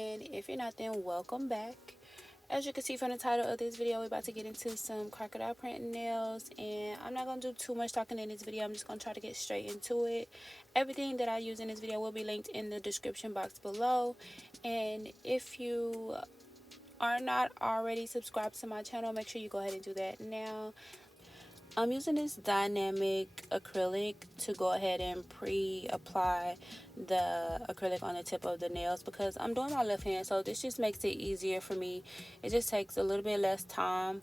and if you're not, then welcome back. As you can see from the title of this video, we're about to get into some crocodile print nails, and I'm not going to do too much talking in this video. I'm just going to try to get straight into it. Everything that I use in this video will be linked in the description box below, and if you are not already subscribed to my channel, make sure you go ahead and do that now. I'm using this dynamic acrylic to go ahead and pre-apply the acrylic on the tip of the nails because I'm doing my left hand, so this just makes it easier for me. It just takes a little bit less time,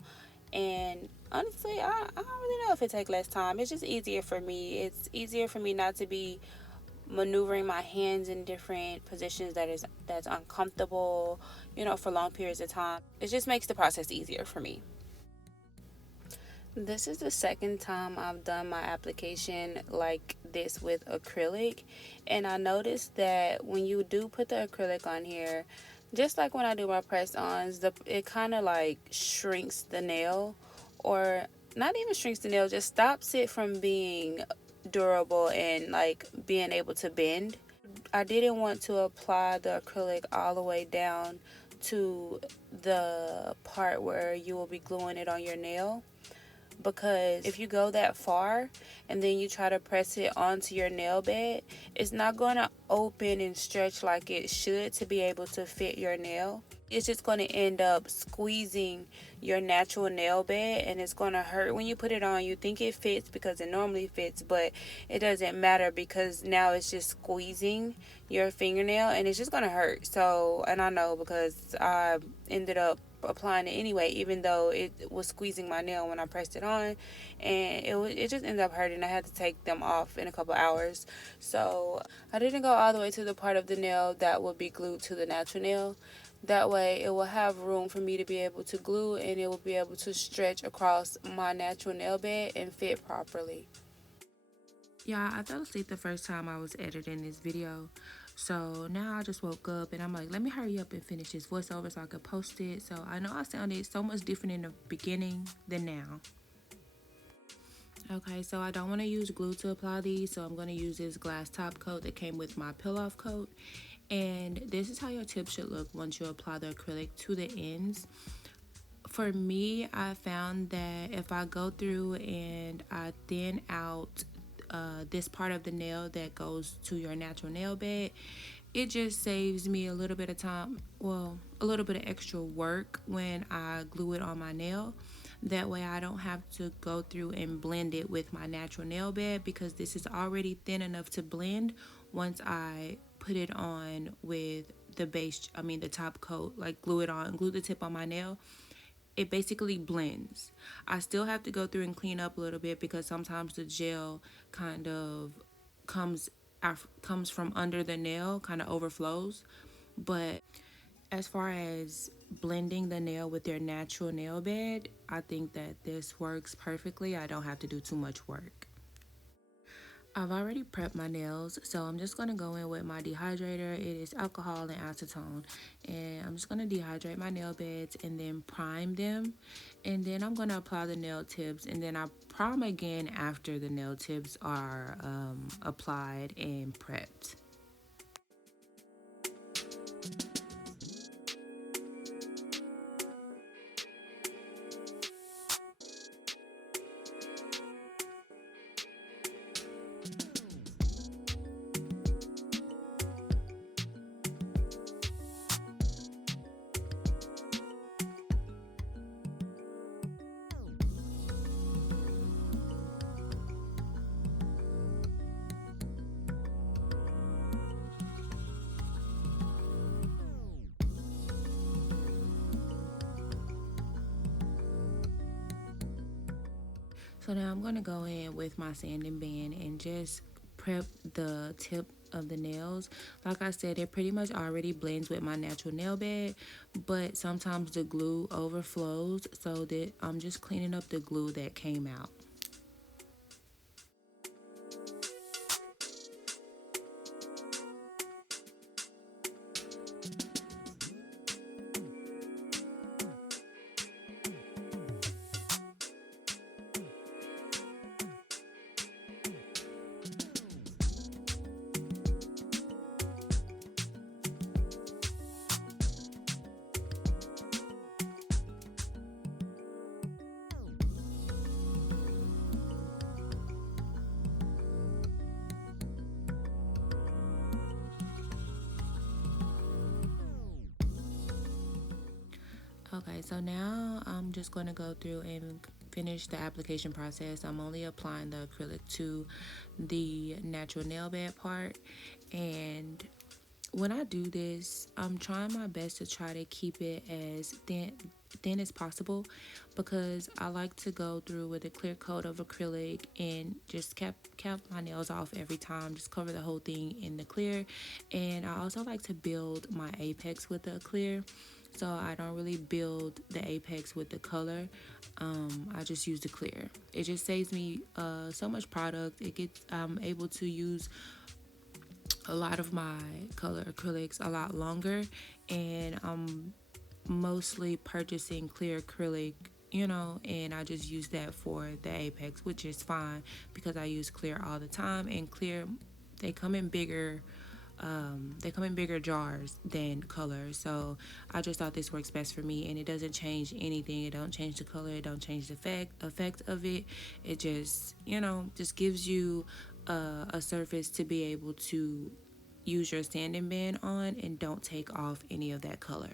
and honestly, I don't really know if it takes less time. It's just easier for me. It's easier for me not to be maneuvering my hands in different positions that's uncomfortable, for long periods of time. It just makes the process easier for me. This is the second time I've done my application like this with acrylic, and I noticed that when you do put the acrylic on here, just like when I do my press-ons, it kind of like shrinks the nail, or not even shrinks the nail, just stops it from being durable and like being able to bend. I didn't want to apply the acrylic all the way down to the part where you will be gluing it on your nail, because if you go that far and then you try to press it onto your nail bed, it's not going to open and stretch like it should to be able to fit your nail. It's just going to end up squeezing your natural nail bed, and it's going to hurt when you put it on. You think it fits because it normally fits, but it doesn't matter because now it's just squeezing your fingernail, and it's just going to hurt. So, and I know because I ended up applying it anyway, even though it was squeezing my nail when I pressed it on, and it just ended up hurting. I had to take them off in a couple hours. So I didn't go all the way to the part of the nail that will be glued to the natural nail. That way it will have room for me to be able to glue, and it will be able to stretch across my natural nail bed and fit properly. Yeah, I fell asleep the first time I was editing this video. So now I just woke up and I'm like, let me hurry up and finish this voiceover so I could post it. So I know I sounded so much different in the beginning than now. Okay, so I don't want to use glue to apply these, so I'm going to use this glass top coat that came with my peel-off coat. And this is how your tip should look once you apply the acrylic to the ends. For me, I found that if I go through and I thin out this part of the nail that goes to your natural nail bed, it just saves me a little bit of time, well, a little bit of extra work when I glue it on my nail. That way I don't have to go through and blend it with my natural nail bed, because this is already thin enough to blend once I put it on with the the top coat, like glue it on, glue the tip on my nail. It basically blends. I still have to go through and clean up a little bit because sometimes the gel kind of comes from under the nail, kind of overflows. But as far as blending the nail with your natural nail bed, I think that this works perfectly. I don't have to do too much work. I've already prepped my nails, so I'm just going to go in with my dehydrator. It is alcohol and acetone, and I'm just going to dehydrate my nail beds and then prime them, and then I'm going to apply the nail tips, and then I prime again after the nail tips are applied and prepped. So now I'm going to go in with my sanding band and just prep the tip of the nails. Like I said, it pretty much already blends with my natural nail bed, but sometimes the glue overflows, so that I'm just cleaning up the glue that came out. Okay, so now I'm just going to go through and finish the application process. I'm only applying the acrylic to the natural nail bed part. And when I do this, I'm trying my best to try to keep it as thin as possible, because I like to go through with a clear coat of acrylic and just cap my nails off every time, just cover the whole thing in the clear. And I also like to build my apex with the clear, so I don't really build the apex with the color. I just use the clear. It just saves me so much product. I'm able to use a lot of my color acrylics a lot longer, and I'm mostly purchasing clear acrylic, and I just use that for the apex, which is fine because I use clear all the time. And clear, they come in bigger jars than color, so I just thought this works best for me, and it doesn't change anything. It don't change the color, it don't change the effect of it. It just just gives you a surface to be able to use your sanding band on, and don't take off any of that color.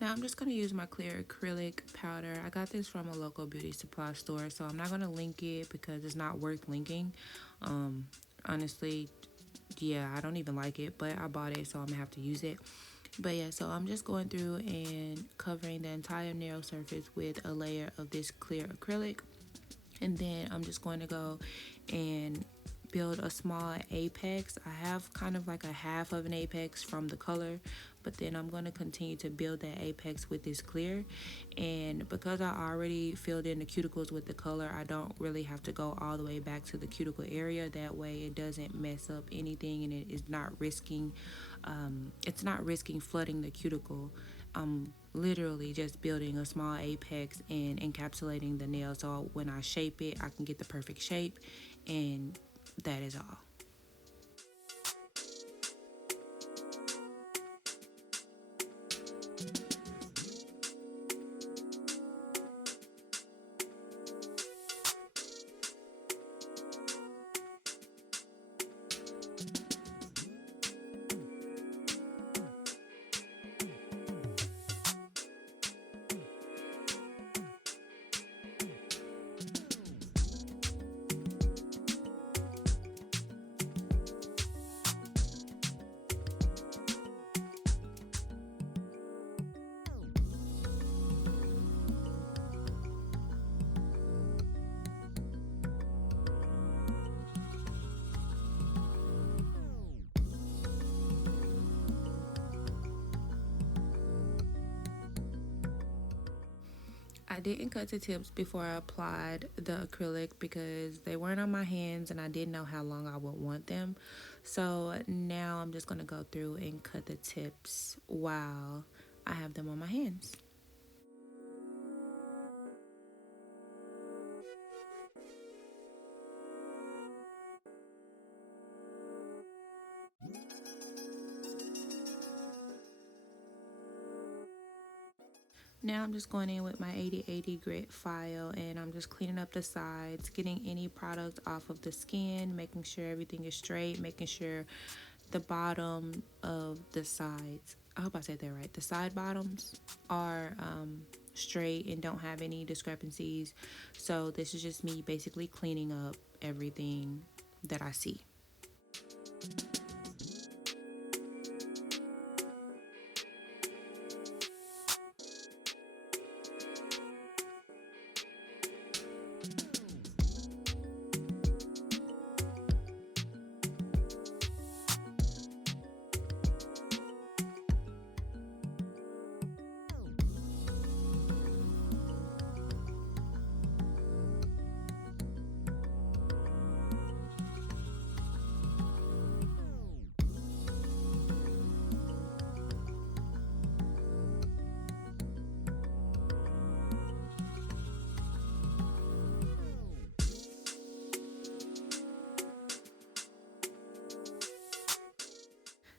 Now I'm just going to use my clear acrylic powder. I got this from a local beauty supply store, so I'm not going to link it because it's not worth linking. Um, Honestly, yeah, I don't even like it, but I bought it, so I'm going to have to use it. But yeah, so I'm just going through and covering the entire nail surface with a layer of this clear acrylic. And then I'm just going to go and build a small apex. I have kind of like a half of an apex from the color, but then I'm going to continue to build that apex with this clear. And because I already filled in the cuticles with the color, I don't really have to go all the way back to the cuticle area. That way it doesn't mess up anything, and it is not risking flooding the cuticle. Literally just building a small apex and encapsulating the nail, so when I shape it, I can get the perfect shape, and that is all. I didn't cut the tips before I applied the acrylic because they weren't on my hands and I didn't know how long I would want them. So now I'm just going to go through and cut the tips while I have them on my hands. Now I'm just going in with my 8080 grit file and I'm just cleaning up the sides, getting any product off of the skin, making sure everything is straight, making sure the bottom of the sides, I hope I said that right, the side bottoms are straight and don't have any discrepancies. So this is just me basically cleaning up everything that I see.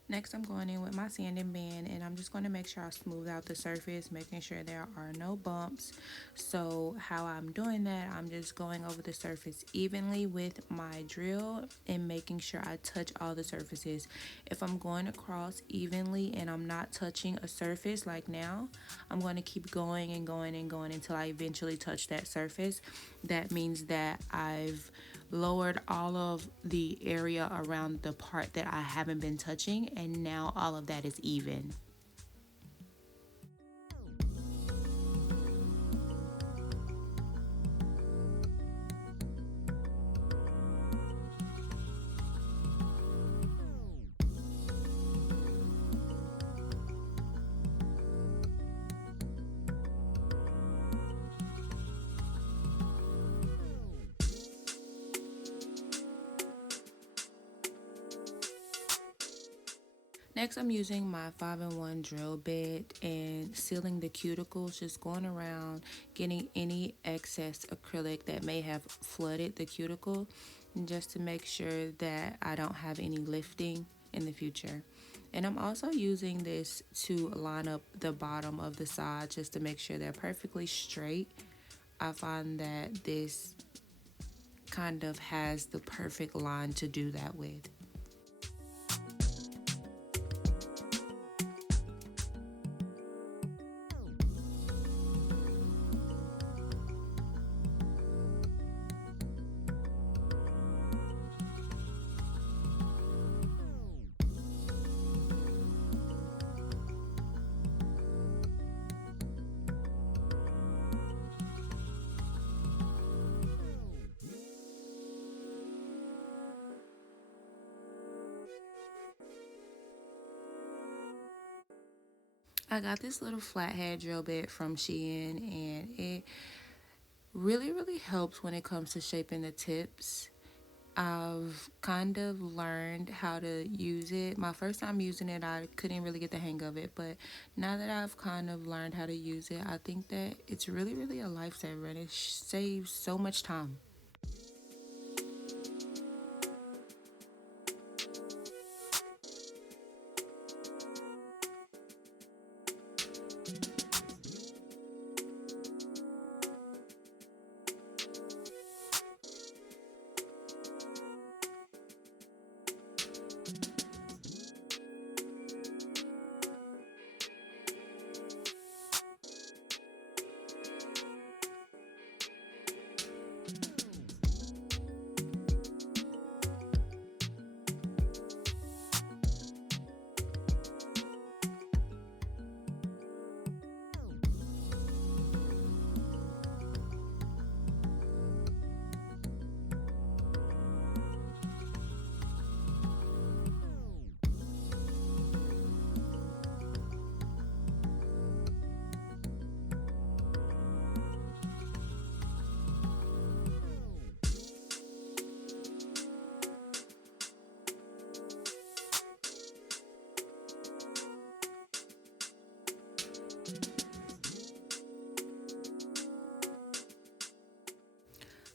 Next, I'm going in with my sanding band and I'm just going to make sure I smooth out the surface, making sure there are no bumps. So how I'm doing that, I'm just going over the surface evenly with my drill and making sure I touch all the surfaces. If I'm going across evenly and I'm not touching a surface like now, I'm going to keep going and going and going until I eventually touch that surface. That means that I've lowered all of the area around the part that I haven't been touching, and now all of that is even. Next, I'm using my 5-in-1 drill bit and sealing the cuticles, just going around getting any excess acrylic that may have flooded the cuticle, just to make sure that I don't have any lifting in the future. And I'm also using this to line up the bottom of the side just to make sure they're perfectly straight. I find that this kind of has the perfect line to do that with. I got this little flathead drill bit from Shein and it really helps when it comes to shaping the tips. I've kind of learned how to use it. My first time using it, I couldn't really get the hang of it, but now that I've kind of learned how to use it, I think that it's really a lifesaver and it saves so much time.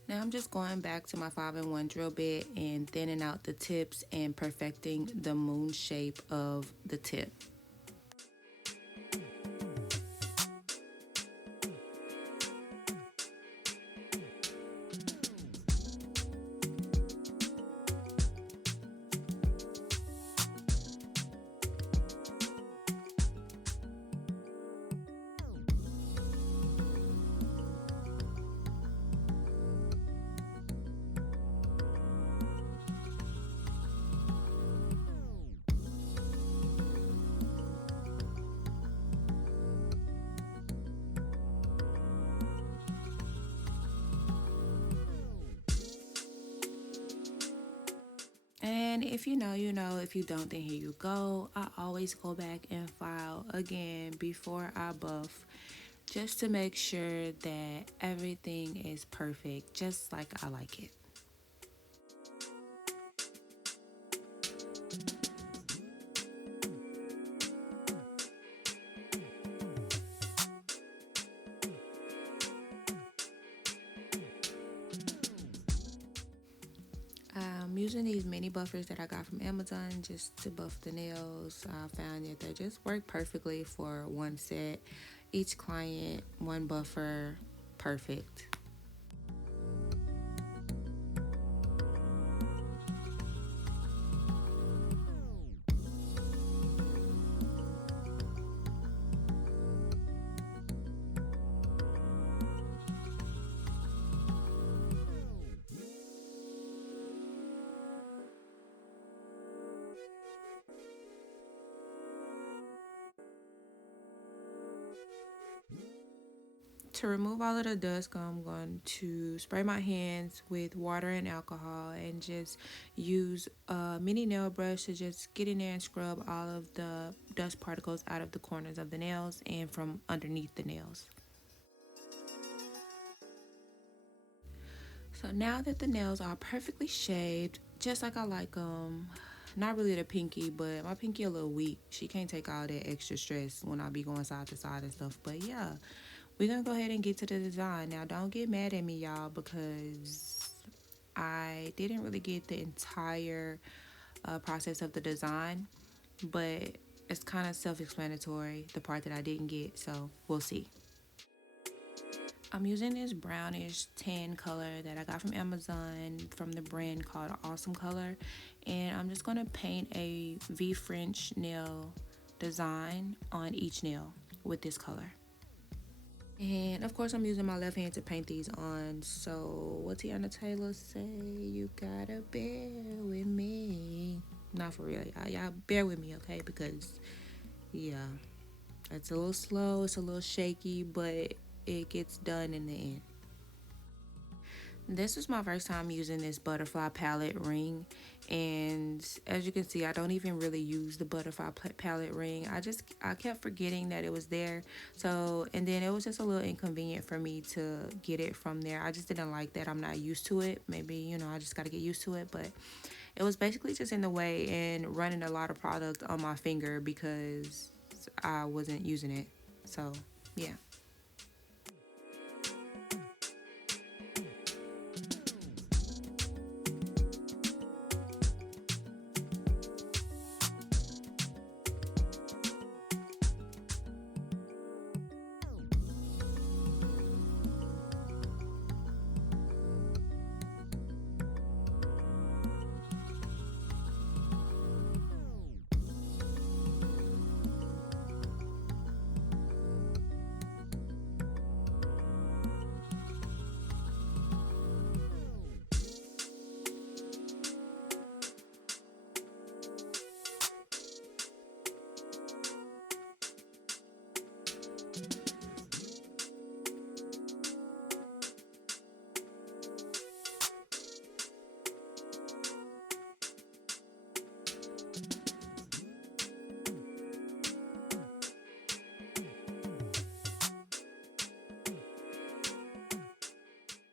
Now I'm just going back to my 5-in-1 drill bit and thinning out the tips and perfecting the moon shape of the tip. if you know, you know. If you don't, then here you go. I always go back and file again before I buff, just to make sure that everything is perfect, just like I like it. I'm using these mini buffers that I got from Amazon just to buff the nails. I found that they just work perfectly for one set. Each client, one buffer, perfect. To remove all of the dust, I'm going to spray my hands with water and alcohol and just use a mini nail brush to just get in there and scrub all of the dust particles out of the corners of the nails and from underneath the nails. So now that the nails are perfectly shaped, just like I like them, not really the pinky, but my pinky a little weak. She can't take all that extra stress when I be going side to side and stuff. But yeah, we're gonna go ahead and get to the design. Now don't get mad at me, y'all, because I didn't really get the entire process of the design, but it's kind of self-explanatory, the part that I didn't get, so we'll see. I'm using this brownish tan color that I got from Amazon from the brand called Awesome Color, and I'm just going to paint a V French nail design on each nail with this color. And of course, I'm using my left hand to paint these on. So, what Tiana Taylor say? You gotta bear with me. Not for real, y'all bear with me, okay? Because, yeah, it's a little slow, it's a little shaky, but it gets done in the end. This was my first time using this butterfly palette ring, and as you can see, I don't even really use the butterfly palette ring. I kept forgetting that it was there. So, and then it was just a little inconvenient for me to get it from there. I just didn't like that. I'm not used to it. Maybe, I just got to get used to it, but it was basically just in the way and running a lot of product on my finger because I wasn't using it. So, yeah.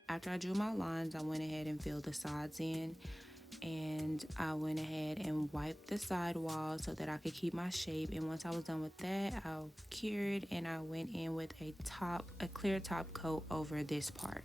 After I drew my lines, I went ahead and filled the sides in, and I went ahead and wiped the side wall so that I could keep my shape. And once I was done with that, I cured and I went in with a clear top coat over this part.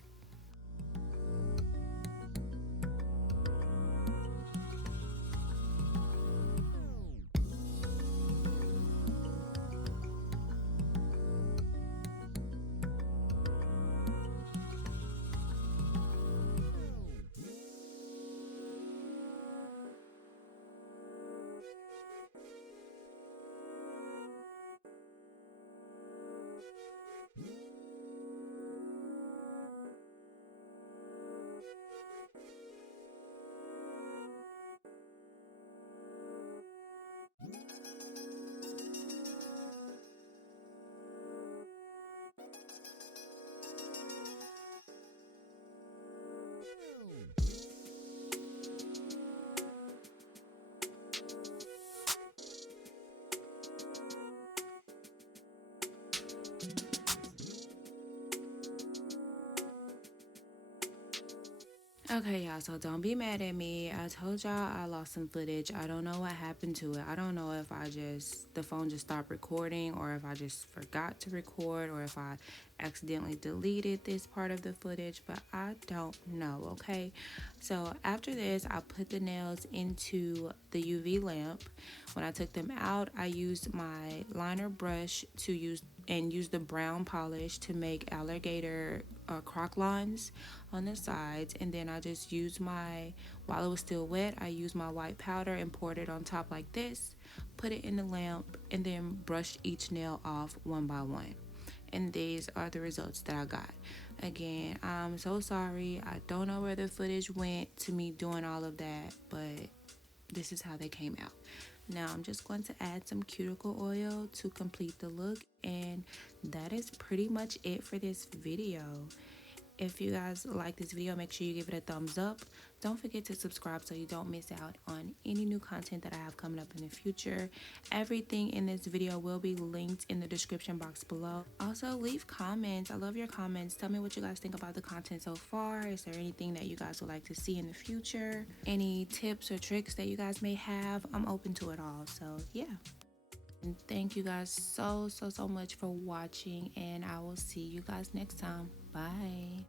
Okay, y'all, so don't be mad at me. I told y'all I lost some footage. I don't know what happened to it. I don't know if the phone just stopped recording, or if I just forgot to record, or if I accidentally deleted this part of the footage, but I don't know, okay? So after this, I put the nails into the UV lamp. When I took them out, I used my liner brush to use the brown polish to make alligator croc lines on the sides, and then I just used while it was still wet, I used my white powder and poured it on top like this, put it in the lamp, and then brushed each nail off one by one. And these are the results that I got. Again, I'm so sorry. I don't know where the footage went to me doing all of that, but this is how they came out. Now I'm just going to add some cuticle oil to complete the look, and that is pretty much it for this video. If you guys like this video, make sure you give it a thumbs up. Don't forget to subscribe so you don't miss out on any new content that I have coming up in the future. Everything in this video will be linked in the description box below. Also, leave comments. I love your comments. Tell me what you guys think about the content so far. Is there anything that you guys would like to see in the future? Any tips or tricks that you guys may have? I'm open to it all. So yeah. And thank you guys so much for watching, and I will see you guys next time. Bye.